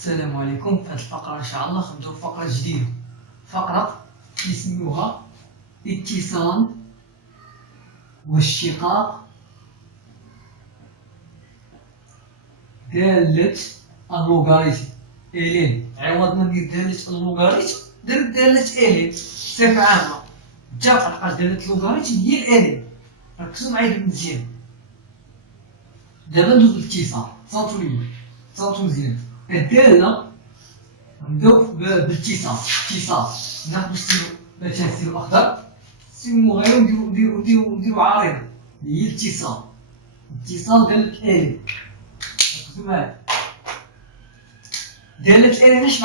السلام عليكم. في هذه الفقرة إن شاء الله غنبداو فقرة جديدة، فقرة يسموها اتصال واشتقاق دالة اللوغاريتم. إلين عوض ما ندير دالة اللوغاريتم درت دالة إلين بصفة عامة. متفق لقاش دالة اللوغاريتم هي الإلين. ركزوا معايا مزيان. دابا ندوز الاتصال، تصاوتوا مزيان. الدالة نبداو بالاتصال. ناخدو السلو مثلا السلو الاخضر، السلو المغير نديرو عارضه اللي هي الاتصال. دالة الالين. ركزوا معايا. دالة الالين اش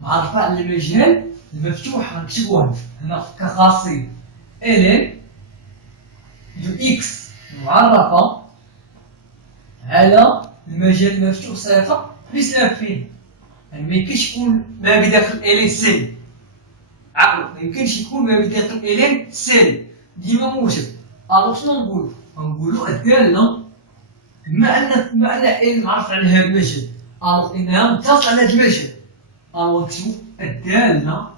معرفة على المجال المفتوح. غنكتبوها هنا كخاصية الين دو اكس معرفة على المجال المفتوح صفر بليس لافين. يعني ما يمكنش يكون ما بداخل الين سالب. عقلوا، ما يمكنش يكون ما بداخل الين سالب، ديما موجب. الوغ شنو نقولوا الداله بما ان الين معرف على هذا المجال، الوغ انها متصله على هذا المجال. الوغ نكتبوا الداله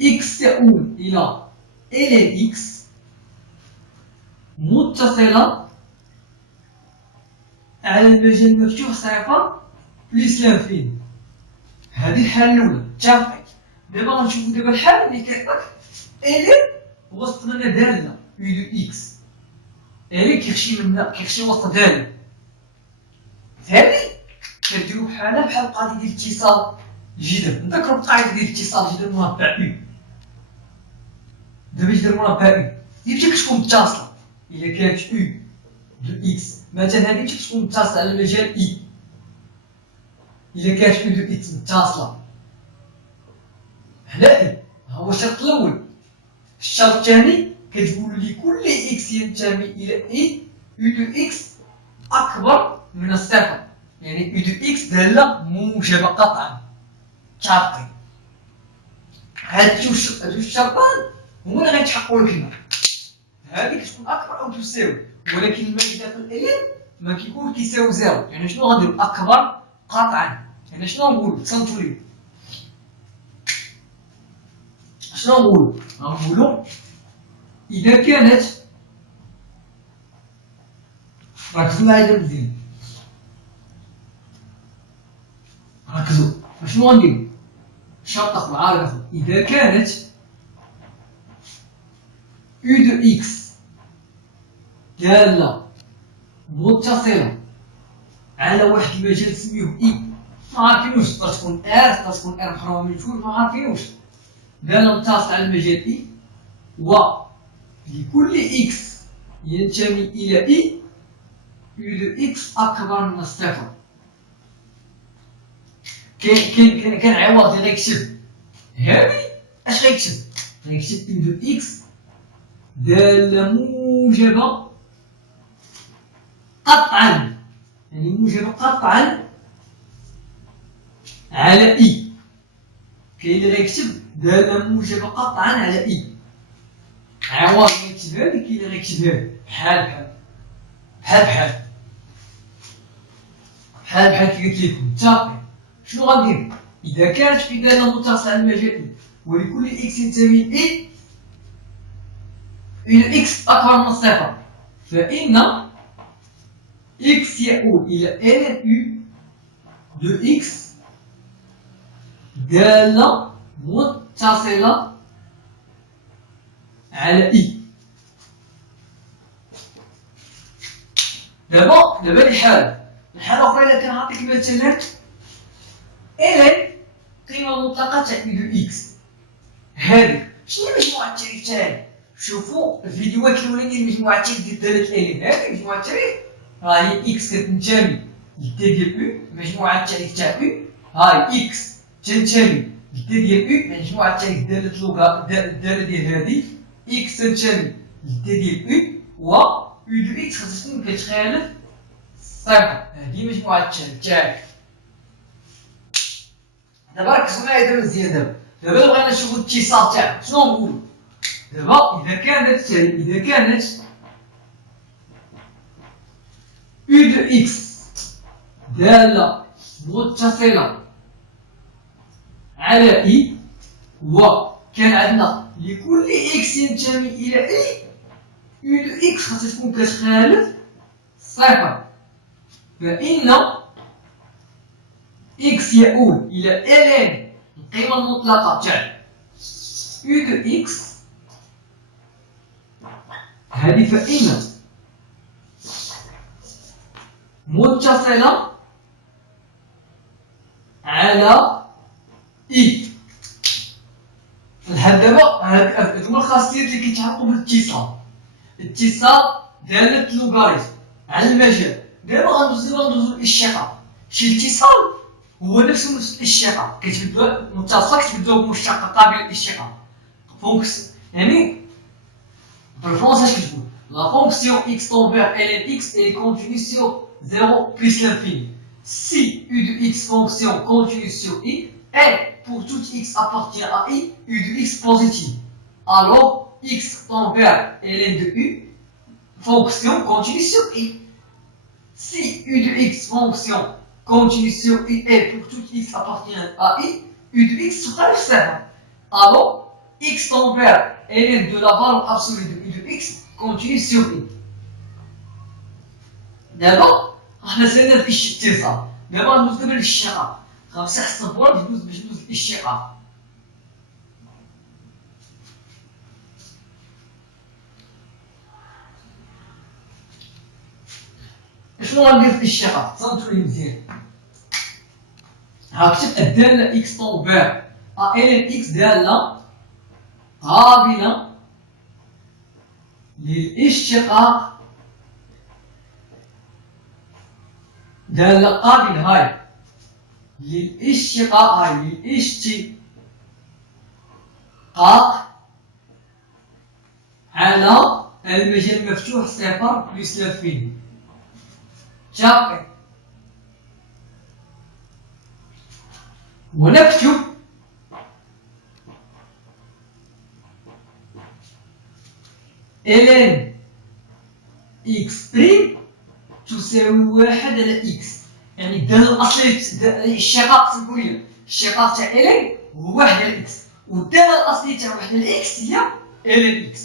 اكس تؤول الى الين اكس متصله على المجال المفتوح صفر بليس لافين. هذه الحالة الأولى. اتفقت. دابا غنشوفو الحالة اللي كيعطيك الين وسط لنا دالة يو دو اكس. الين كيخشي وسط دالة. هذه كنديرو بحالها بحال القاعدة ديال الاتصال الجذر. نذكرو القاعدة ديال الاتصال الجذر مربع يو. دابا جذر مربع يو يمكن تكون متصلة إلا كانت يو دو اكس. مثلا هذه يمكن تكون متصلة على المجال اي. إلا كانت يو دو اكس متصلة على اي، ها هو الشرط الأول. الشرط الثاني كتقول لكل اكس ينتمي إلى اي يو دو اكس أكبر من الصفر. يعني يو دو اكس دالة موجبة قطعا. متفقين؟ هاد جوج الشرطان هما اللي غيتحققوا لك هنا. هادي كتكون أكبر أو تساوي، ولكن المجال داخل الين ما كيكون كيساوي زيرو. يعني شنو غنديرو؟ أكبر قطعا. يعني شنو نقولو؟ تصنتو لي شنو نقولو؟ غنقولو إذا كانت، ركزوا معايا مزيان، ركزوا شنو غنديرو؟ شرط أخر، عارض أخر. إذا كانت يو دو إكس دالة متصلة على واحد المجال نسميوه إي، ما عارفينوش، تقدر تكون تقدر تكون محرومة من الجوج، ما عارفينوش. دالة متصلة على المجال إي ولكل إكس ينتمي إلى إي يو دو إكس أكبر من الصفر. كاين عوض اللي غيكتب هادي. اش غيكتب؟ غيكتب يو دو إكس دالة موجبة قطعا، يعني موجبة قطعا على إي. كاين اللي غيكتب دالة موجبة قطعا على إي. عوض غيكتب هادي، كاين اللي غيكتب هادي بحال كي قلت لكم. متفقين؟ شنو غندير؟ إذا كانت في دالة متصلة على المجال إي ولكل إكس ينتمي إي إلى إكس أكبر من الصفر، فإن إكس يؤول إلى إلين يو دو إكس دالة متصلة على إي. دابا الحالة الأخرى إلا كان عطيك مثلا إلين قيمة مطلقة تاع يو دو إكس. هادي شنو هي مجموعة التعريف تاعها؟ شوفوا الفيديوهات الأولانية ديال مجموعة التعريف ديال دالة الإلين. هادي مجموعة التعريف، هاهي إكس كتنتمي للدي ديال أو، مجموعة التعريف تاع أو. هاي إكس تنتمي للدي ديال أو، مجموعة التعريف الدالة ديال هادي إكس تنتمي للدي ديال أو و يو دو إكس خاصها تكون كتخالف صفر. هادي مجموعة التعريف تاعك. دابا ركزوا معايا مزيان. دابا بغينا نشوفو الاتصال تاعها شنو نقولو. دابا إذا كانت يو دو إكس دالة متصلة على إي، وكان عندنا لكل إكس ينتمي إلى إي يو دو إكس خاصها تكون كتخالف صفر، فإن إكس يؤول إلى إلين القيمة المطلقة تاع يو دو إكس هذه، فإن متصلة على إي. لحد دابا هادو الخاصيات اللي كيتعلقوا بالاتصال. اتصال دالة لوغاريتم على المجال. دابا غندوزو للاشتقاق. شي اتصال هو نفس الاشتقاق، كتبدلو متصل كتبدلو بمشتق قابل للاشتقاق. فونكس يعني بالفرنسي اش كتقول لا فونكسيون x tend vers ln x est continue sur 0 plus l'infini. Si u de x fonction continue sur i et pour tout x appartient à i, u de x positive, alors x tend vers ln de u fonction continue sur i. Si u de x fonction continue sur i et pour tout x appartient à i, u de x sera le 7. Alors x tend vers ln de la valeur absolue de u de x continue sur i. دابا حنا زدنا في الاتصال، دابا غندوز دابا للاشتقاق. غنمسح الصبوره باش ندوز للاشتقاق. شنو غندير في الاشتقاق؟ صنتو لي مزيان. هكتب الداله x tend vers ln x داله قابله للاشتقاق، دالة قابلة هاي للاشتقاق، هاي للاشتقاق على المجال المفتوح صفر بلس لافين شاقي. ونكتب ln x بريم تساوي 1 على x، يعني الدالة الأصلية الاشتقاق سمحولي الاشتقاق تاع ln هو 1 على x، والدالة الأصلية تاع 1 على x هي ln x.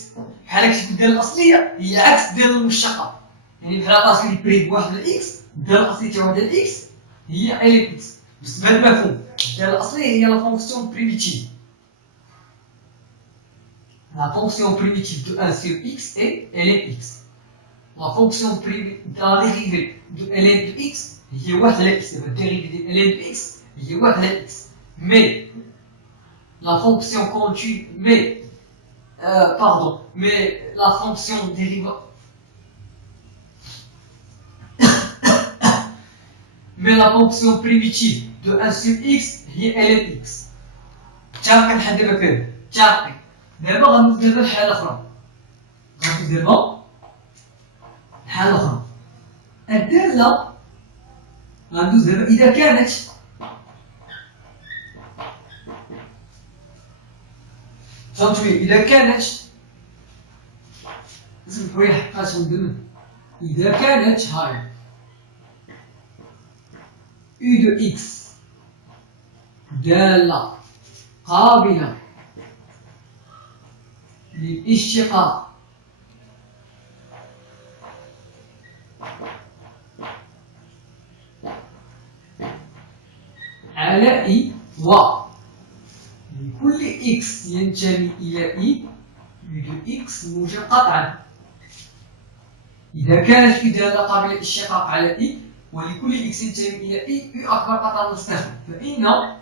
بحال كتكون الدالة الأصلية هي عكس الدالة المشتقة، يعني بحال غتولي بريم 1 على x، الدالة الأصلية تاع 1 على x هي ln x. بس بهذا المفهوم الدالة الأصلية هي لا فونكسيون بريميتيف. La fonction primitive de 1 sur x est ln x. La fonction la dérivée de ln de x هي 1 على x. La dérivée de ln de x هي 1 على x. Mais la fonction continue, mais la fonction dérivée, mais la fonction primitive de 1 sur x هي ln x. متفقين لحد دابا كامل؟ متفقين. دابا غندوز دابا لحالة أخرى. حالة أخرى. الدالة غندوز دابا إذا كانت فهمتوني، إذا كانت سمحوا لي حقات ندم، إذا كانت هاي u de x دالة قابلة للاشتقاق على i، و لكل x ينتمي إلى i u de x موجب قطعا. إذا كانت i دالة قابلة للاشتقاق على i ولكل x ينتمي إلى i u أكبر قطعا مستقيم، فإن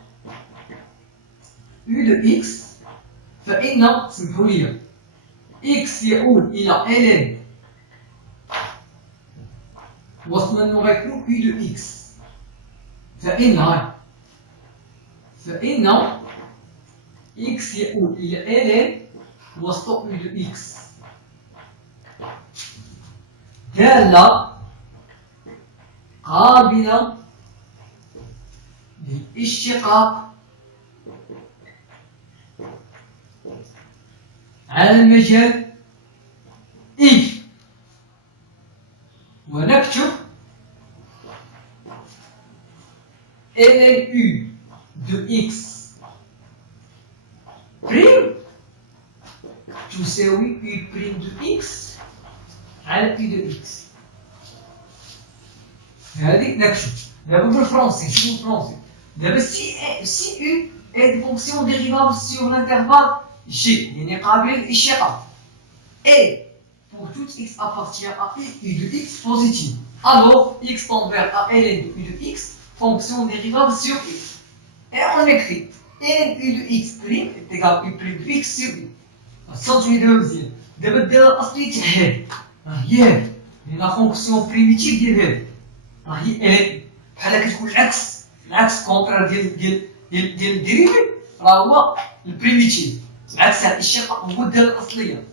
u de x، فإن سمحوا لي x يؤول إلى ln وثم غيكون u de x، فإن x يؤول إلى ln وسط u de x دالة قابلة للاشتقاق على المجال I. ونكتب ln u de x prime تساوي u prime de x على u de x. هذه نكتب دابا بالفرنسي. شنو بالفرنسي؟ دابا si u est une fonction dérivable sur l'intervalle g يعني قابل للانشقاق et pour tout x appartient à u de x positive, alors x tend vers a ln de u de x fonction dérivable sur x. Et on écrit ln u de x prime est égal à u prime de x sur u. صنتوي دابا مزيان. دابا الداله الاصليه تاع هاد هي هاد لا فونكسيون بريميتيف ديال هاد راهي ان بحال كتكون العكس كونترير ديال الديريفي راه هو البريميتيف. العكس تاع الاشتقاق هو الداله الاصليه.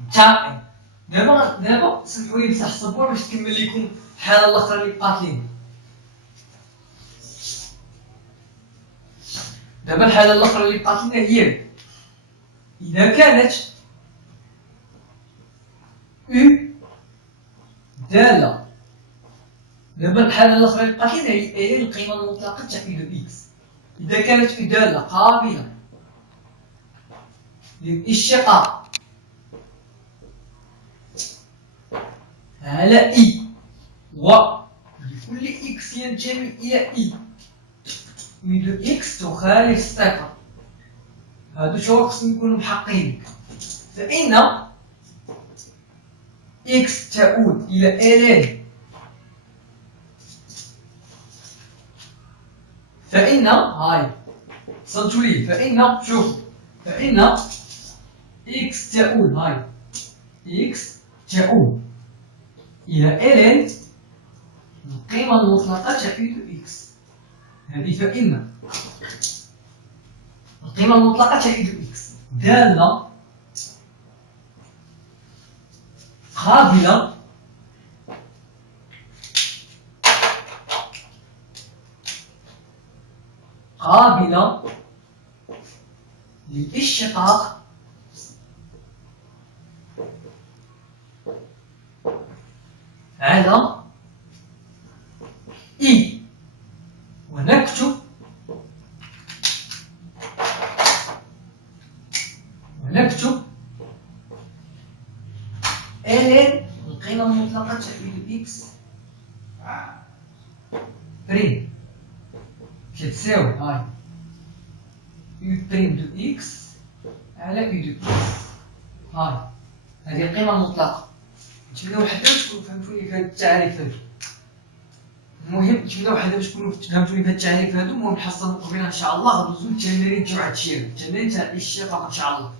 متفقين؟ دابا سمحوا لي نفتح السبوره باش نكمل لكم الحاله الاخرى اللي بقات لينا. دابا الحاله الاخرى اللي بقات لنا هي إذا كانت U دالة. دابا الحالة الأخرى اللي بقات لنا هي القيمة المطلقة تاع U دو إكس. إذا كانت U دالة قابلة للاشتقاق على I ولكل إكس ينتمي إلى I U دو إكس تخالف الصفر. هادو شو خصنا نكونو محققين. فإن إكس تعود إلى ln فإن هاي صنتو لي فإن شوف فإن إكس تعود هاي إكس تعود إلى ln القيمة المطلقة تاع U دو إكس. هذه فإن القيمة المطلقة تاع U دو إكس دالة قابلة للاشتقاق على I ونكتب ln القيمة المطلقة تاع U دو إكس بريم كتساوي هاي U بريم دو إكس على U دو إكس. هاي هذه القيمة المطلقة. نتمنى وحدة باش تكونوا فهمتوني في هذا التعريف هذا. المهم نتمنى وحدة باش تكونوا فهمتوني في هذا التعريف هذا. المهم الحصة المقبلة إن شاء الله غندوزو للتمارين تاع هاد الشيء، التمارين تاع الاشتقاق إن شاء الله.